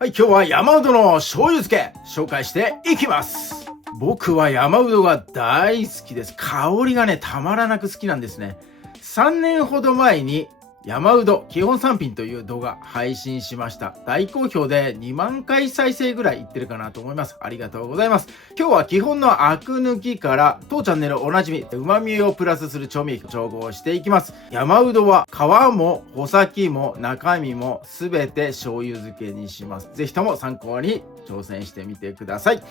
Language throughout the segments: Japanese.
はい、今日は山うどの醤油漬け紹介していきます。僕は山うどが大好きです。香りがね、たまらなく好きなんですね。3年ほど前に山うど基本3品という動画配信しました。大好評で2万回再生ぐらいいってるかなと思います。ありがとうございます。今日は基本のアク抜きから当チャンネルおなじみ旨味をプラスする調味液調合していきます。山うどは皮も穂先も中身も全て醤油漬けにします。ぜひとも参考に挑戦してみてください。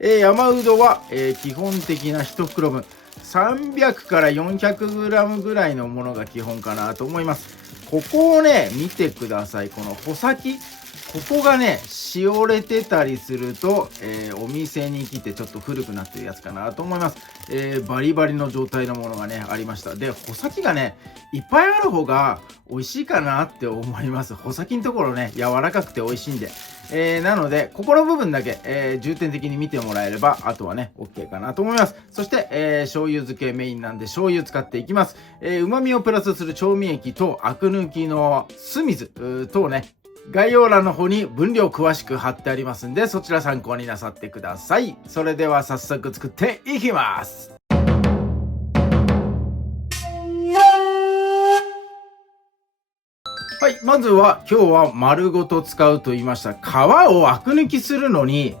山うどは、基本的な1袋分300から400g ぐらいのものが基本かなと思います。ここをね見てください。この穂先、ここがねしおれてたりすると、お店に来てちょっと古くなってるやつかなと思います。バリバリの状態のものがねありました。で、穂先がねいっぱいある方が美味しいかなって思います。穂先のところね柔らかくて美味しいんで、なのでここの部分だけ、重点的に見てもらえればあとはね OK かなと思います。そして、醤油漬けメインなんで醤油使っていきます。旨味をプラスする調味液とアク抜きの酢水等ね、概要欄の方に分量詳しく貼ってありますんで、そちら参考になさってください。それでは早速作っていきます。はい、まずは今日は丸ごと使うと言いました皮をアク抜きするのに、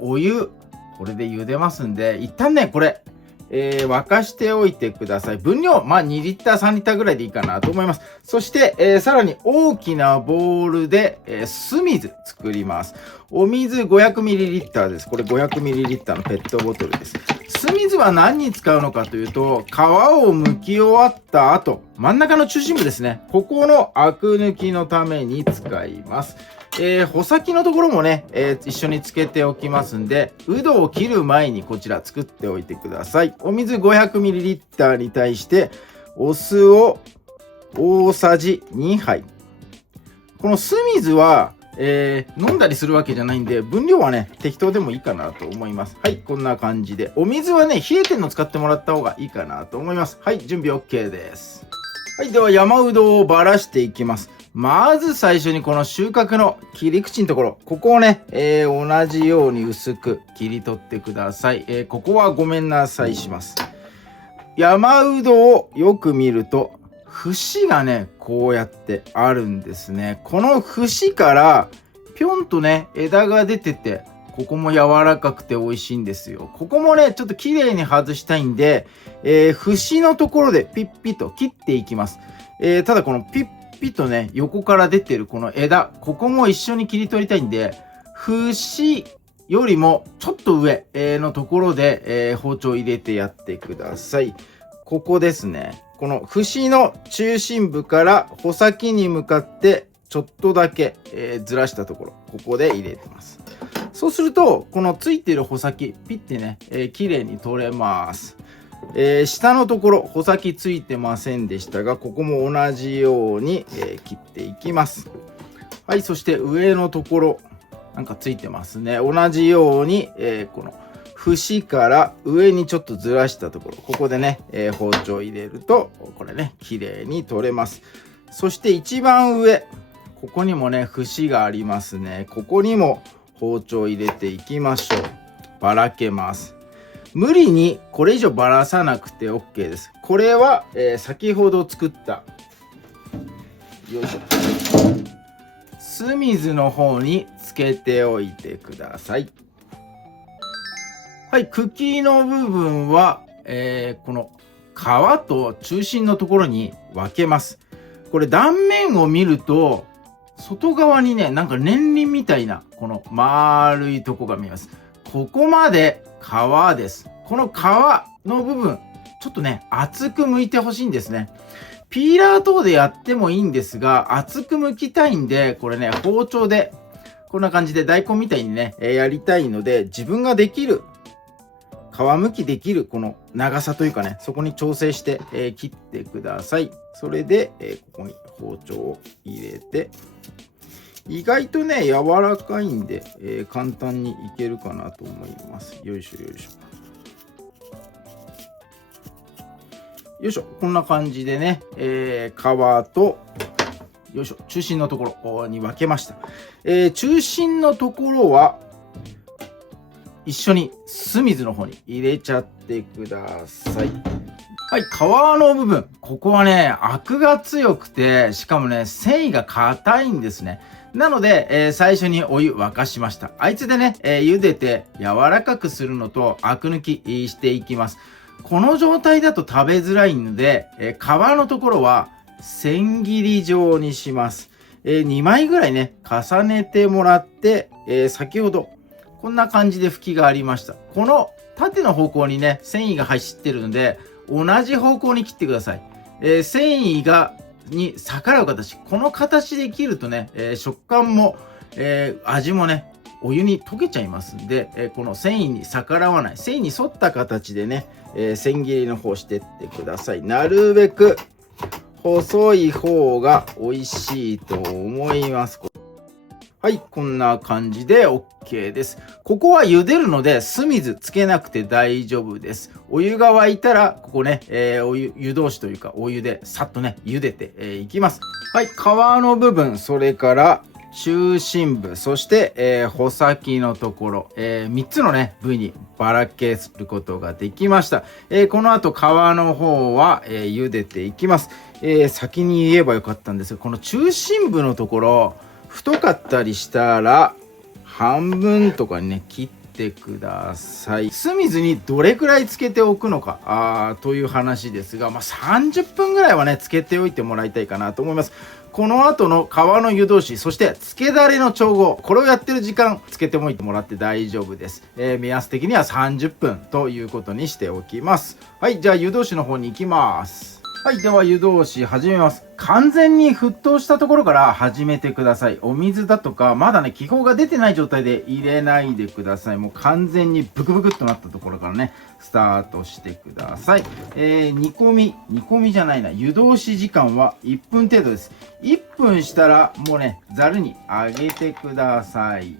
お湯これで茹でますんで、一旦ねこれ沸かしておいてください。分量、2リッター、3リッターぐらいでいいかなと思います。そして、さらに大きなボウルで、酢水作ります。お水 500ml です。これ 500ml のペットボトルです。酢水は何に使うのかというと、皮を剥き終わった後、真ん中の中心部ですね。ここのアク抜きのために使います。穂先のところもね、一緒につけておきますんで、うどを切る前にこちら作っておいてください。お水 500ml に対してお酢を大さじ2杯。この酢水は、飲んだりするわけじゃないんで、分量はね適当でもいいかなと思います。はい、こんな感じでお水はね冷えてるの使ってもらった方がいいかなと思います。はい、準備 OK です。はい、では山うどをばらしていきます。まず最初にこの収穫の切り口のところ、ここをね、同じように薄く切り取ってください。ここはごめんなさいします。山うどをよく見ると節がねこうやってあるんですね。この節からぴょんとね枝が出てて、ここも柔らかくて美味しいんですよ。ここもねちょっと綺麗に外したいんで、節のところでピッピッと切っていきます。ただこのピッピッとね横から出てるこの枝、ここも一緒に切り取りたいんで、節よりもちょっと上のところで、包丁入れてやってください。ここですね。この節の中心部から穂先に向かってちょっとだけ、ずらしたところ、ここで入れてます。そうするとこのついてる穂先ピッてね、綺麗に取れます。下のところ穂先ついてませんでしたが、ここも同じように、切っていきます。はい、そして上のところなんかついてますね。同じように、この節から上にちょっとずらしたところ、ここでね、包丁入れるとこれね綺麗に取れます。そして一番上、ここにもね節がありますね。ここにも包丁入れていきましょう。ばらけます。無理にこれ以上ばらさなくて OK です。これは、先ほど作ったよいしょ酢水の方につけておいてください。はい、茎の部分は、この皮と中心のところに分けます。これ断面を見ると外側にねなんか年輪みたいなこの丸いとこが見えます。ここまで皮です。この皮の部分ちょっとね厚く剥いてほしいんですね。ピーラー等でやってもいいんですが、厚く剥きたいんで、これね包丁でこんな感じで大根みたいにねやりたいので、自分ができる皮むきできるこの長さというかね、そこに調整して、切ってください。それで、ここに包丁を入れて、意外とね柔らかいんで、簡単にいけるかなと思います。よいしょよいしょよいしょ。こんな感じでね、皮とよいしょ中心のところに分けました。中心のところは一緒に酢水の方に入れちゃってください。はい、皮の部分。ここはね、アクが強くて、しかもね、繊維が硬いんですね。なので、最初にお湯沸かしました。あいつでね、茹でて柔らかくするのと、アク抜きしていきます。この状態だと食べづらいので、皮のところは千切り状にします。2枚ぐらいね、重ねてもらって、先ほど、こんな感じで拭きがありました。この縦の方向にね、繊維が走ってるので、同じ方向に切ってください。繊維に逆らう形。この形で切るとね、食感も、味もね、お湯に溶けちゃいますんで、この繊維に逆らわない。繊維に沿った形でね、千切りの方してってください。なるべく細い方が美味しいと思います。はい、こんな感じで OK です。ここは茹でるので酢水つけなくて大丈夫です。お湯が沸いたら、ここね、湯通しというかお湯でさっとね、茹でていきます。はい、皮の部分、それから中心部、そして、穂先のところ、3つのね、部位にばらけすることができました。この後、皮の方は、茹でていきます。先に言えばよかったんですが、この中心部のところ、太かったりしたら半分とかにね切ってください。酢水にどれくらいつけておくのかという話ですが、30分ぐらいはねつけておいてもらいたいかなと思います。この後の皮の湯通し、そしてつけだれの調合、これをやってる時間つけておいてもらって大丈夫です。目安的には30分ということにしておきます。はい、じゃあ湯通しの方に行きます。はい、では湯通し始めます。完全に沸騰したところから始めてください。お水だとか、まだね、気泡が出てない状態で入れないでください。もう完全にブクブクっとなったところからね、スタートしてください。煮込みじゃないな、湯通し時間は1分程度です。1分したら、もうね、ざるに上げてください。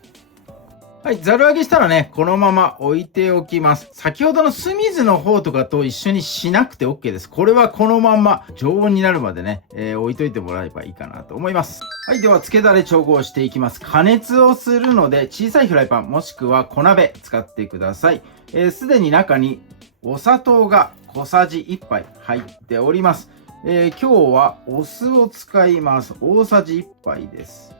はい、ざる揚げしたらね、このまま置いておきます。先ほどの酢水の方とかと一緒にしなくて OK です。これはこのまま常温になるまでね、置いといてもらえばいいかなと思います。はい、では、つけだれ調合していきます。加熱をするので、小さいフライパンもしくは小鍋使ってください。すでに中にお砂糖が小さじ1杯入っております。今日はお酢を使います。大さじ1杯です。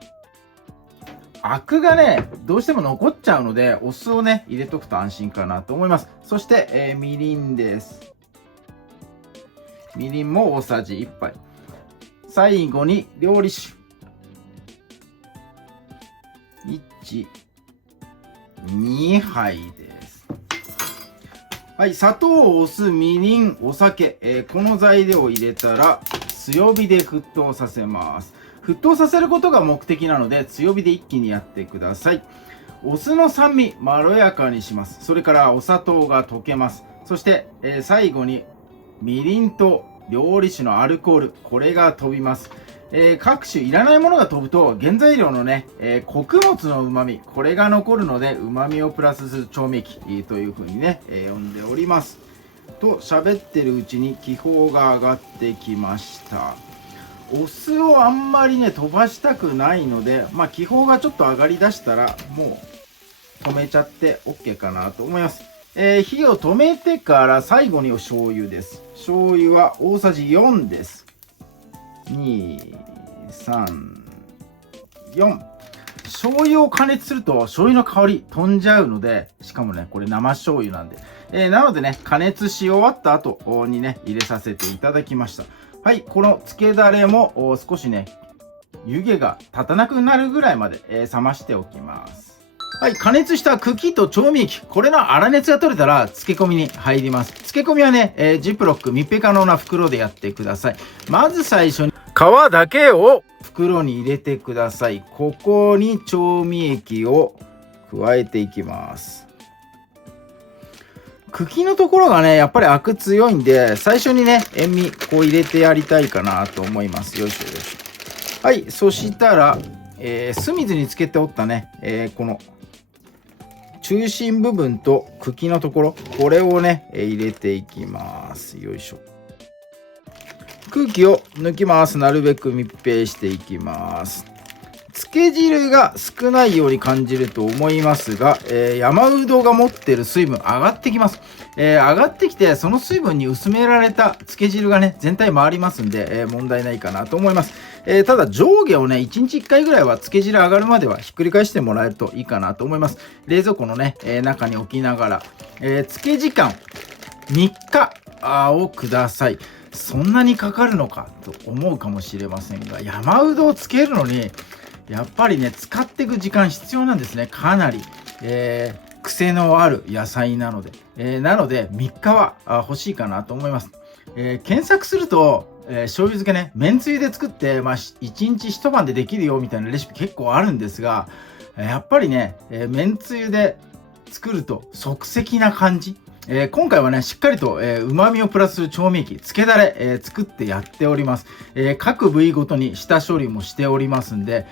アクがね、どうしても残っちゃうので、お酢をね、入れとくと安心かなと思います。そして、みりんです。みりんも大さじ1杯。最後に、料理酒。1、2杯です。はい、砂糖、お酢、みりん、お酒、この材料を入れたら、強火で沸騰させます。沸騰させることが目的なので強火で一気にやってください。お酢の酸味まろやかにします。それからお砂糖が溶けます。そして、最後にみりんと料理酒のアルコール、これが飛びます。各種いらないものが飛ぶと原材料のね、穀物の旨味、これが残るので旨味をプラスする調味液というふうにね、呼んでおります。と喋ってるうちに気泡が上がってきました。お酢をあんまりね飛ばしたくないので、気泡がちょっと上がりだしたらもう止めちゃって OK かなと思います。火を止めてから最後にお醤油です。醤油は大さじ4です。2、3、4。醤油を加熱すると醤油の香り飛んじゃうので、しかもねこれ生醤油なんで、なのでね加熱し終わった後にね入れさせていただきました。はい、このつけだれも少しね、湯気が立たなくなるぐらいまで、冷ましておきます。はい、加熱した茎と調味液、これの粗熱が取れたら漬け込みに入ります。漬け込みはね、ジップロック、密閉可能な袋でやってください。まず最初に皮だけを袋に入れてください。ここに調味液を加えていきます。茎のところがね、やっぱりアク強いんで、最初にね、塩味こう入れてやりたいかなと思います。よいしょよいしょ。はい、そしたら、酢水につけておったね、この中心部分と茎のところ、これをね、入れていきます。よいしょ。空気を抜きます。なるべく密閉していきます。漬け汁が少ないように感じると思いますが、山うどが持ってる水分上がってきます。上がってきて、その水分に薄められた漬け汁がね、全体回りますんで、問題ないかなと思います。ただ上下をね、1日1回ぐらいは漬け汁上がるまではひっくり返してもらえるといいかなと思います。冷蔵庫のね、中に置きながら、漬け時間3日をください。そんなにかかるのかと思うかもしれませんが、山うどをつけるのにやっぱりね、使っていく時間必要なんですね。かなり、癖のある野菜なので、なので3日は欲しいかなと思います。検索すると、醤油漬けね、めんつゆで作って、1日一晩でできるよみたいなレシピ結構あるんですが、やっぱりね、めんつゆで作ると即席な感じ。今回はね、しっかりと旨味をプラスする調味液、漬けだれ、作ってやっております。各部位ごとに下処理もしておりますんで、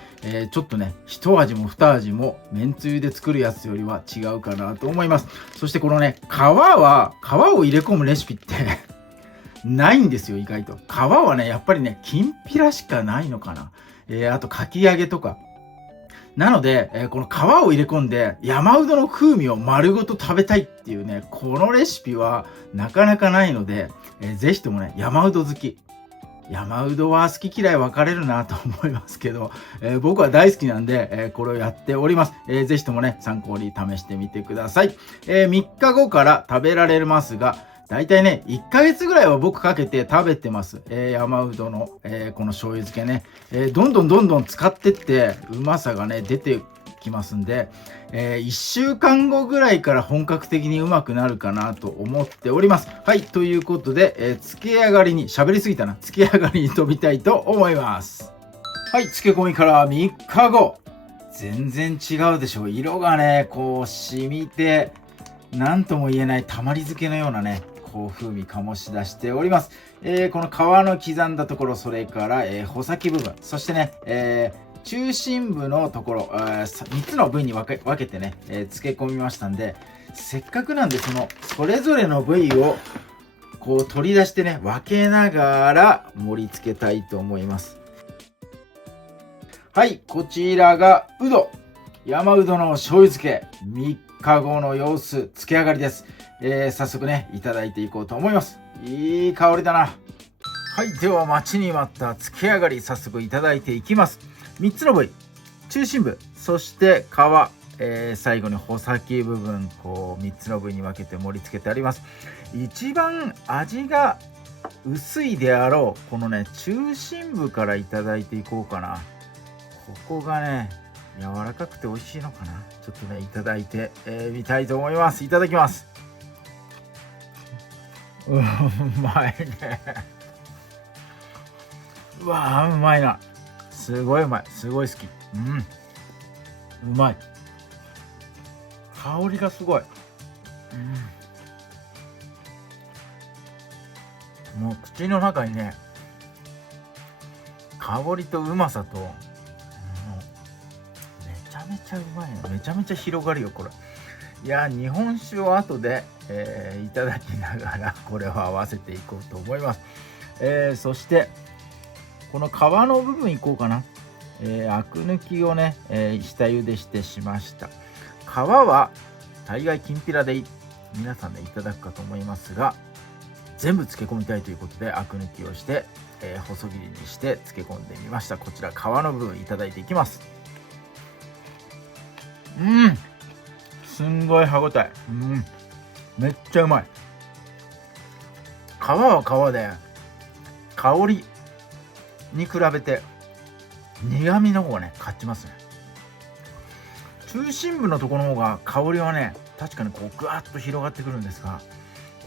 ちょっとね、一味も二味もめんつゆで作るやつよりは違うかなと思います。そしてこのね、皮を入れ込むレシピってないんですよ、意外と。皮はね、やっぱりね、きんぴらしかないのかな。あと、かき揚げとか。なので、この皮を入れ込んで山うどの風味を丸ごと食べたいっていうね、このレシピはなかなかないので、ぜひともね、山うど好き。山うどは好き嫌い分かれるなと思いますけど、僕は大好きなんで、これをやっております。ぜひともね、参考に試してみてください。3日後から食べられますが、だいたいね、1ヶ月ぐらいは僕かけて食べてます。山うどの、この醤油漬けね、どんどん使ってって、うまさがね、出てきますんで、1週間後ぐらいから本格的にうまくなるかなと思っております。はい、ということで、漬け上がりに、喋りすぎたな、漬け上がりに飛びたいと思います。はい、漬け込みから3日後。全然違うでしょ。色がね、こう染みて、なんとも言えないたまり漬けのようなね、こう風味醸し出しております。この皮の刻んだところ、それから、穂先部分、そしてね、中心部のところ、3つの部位に分けてね、漬け込みましたんで、せっかくなんでそれぞれの部位をこう取り出してね、分けながら盛り付けたいと思います。はい、こちらが山うどの醤油漬け3日後の様子、漬け上がりです。早速ね、いただいていこうと思います。いい香りだな。はい、では待ちに待った漬け上がり、早速いただいていきます。3つの部位、中心部、そして皮、最後に穂先部分、こう3つの部位に分けて盛り付けてあります。一番味が薄いであろうこのね、中心部からいただいていこうかな。ここがね、柔らかくて美味しいのかな。ちょっとね、いただいてみたいと思います。いただきます。うまいね。うわー、うまいな。すごいうまい。すごい好き。うまい。香りがすごい。もう口の中にね、香りとうまさと、めちゃめちゃうまいな。めちゃめちゃ広がるよ、これ。いや、日本酒を後で、いただきながらこれを合わせていこうと思います。そしてこの皮の部分いこうかな。アク抜きをね、下茹でしてしました。皮は大概きんぴらで皆さんでいただくかと思いますが、全部漬け込みたいということでアク抜きをして、細切りにして漬け込んでみました。こちら皮の部分いただいていきます。すんごい歯ごたえ。めっちゃうまい。皮は皮で香りに比べて苦味の方がね勝ちますね。中心部のところの方が香りはね確かにこうグワッと広がってくるんですが、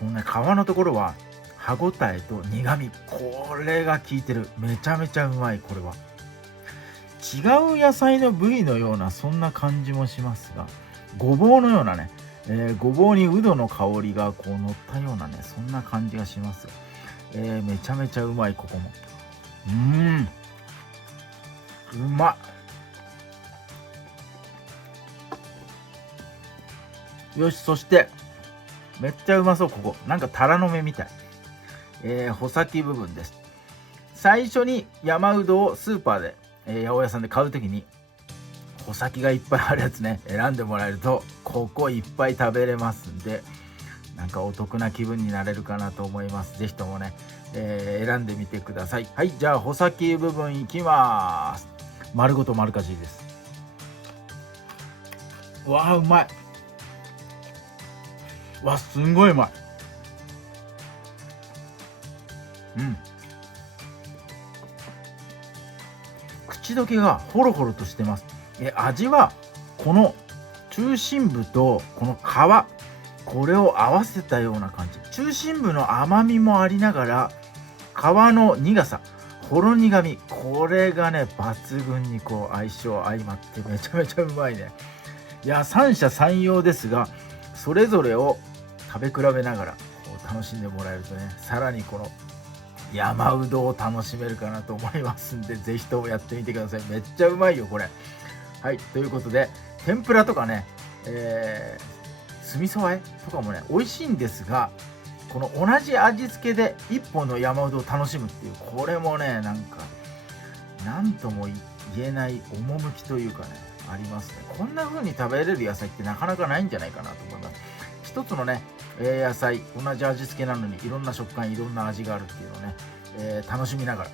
このね皮のところは歯ごたえと苦味、これが効いてる。めちゃめちゃうまい。これは違う野菜の部位のようなそんな感じもしますが、ごぼうのようなね、ごぼうにうどの香りがこう乗ったようなね、そんな感じがします。めちゃめちゃうまい。ここもうまっ。よし、そしてめっちゃうまそう。ここなんかタラの芽みたい。穂先部分です。最初に山うどをスーパーで、八百屋さんで買うときに穂先がいっぱいあるやつね、選んでもらえるとここいっぱい食べれますんで、なんかお得な気分になれるかなと思います。ぜひともね、選んでみてください。はい、じゃあ穂先部分いきます。丸ごと丸かじりです。わあ、うまい。わ、すんごいうまい。口どけがホロホロとしてます。味はこの中心部とこの皮、これを合わせたような感じ。中心部の甘みもありながら、皮の苦さ、ほろ苦み、これがね抜群にこう相性相まってめちゃめちゃうまいね。いや、三者三様ですが、それぞれを食べ比べながらこう楽しんでもらえるとね、さらにこの山うどを楽しめるかなと思いますんで、ぜひともやってみてください。めっちゃうまいよこれ。はい、ということで天ぷらとかね、酢味噌和えとかもね美味しいんですが、この同じ味付けで一本の山うどを楽しむっていう、これもねなんか何とも言えない趣というかね、ありますね。こんな風に食べれる野菜ってなかなかないんじゃないかなと思います。一つのね、野菜同じ味付けなのにいろんな食感いろんな味があるっていうのをね、楽しみながら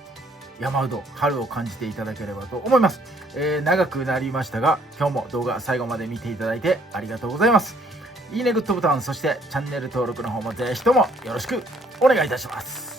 山うど春を感じていただければと思います。長くなりましたが、今日も動画最後まで見ていただいてありがとうございます。いいねグッドボタン、そしてチャンネル登録の方もぜひともよろしくお願いいたします。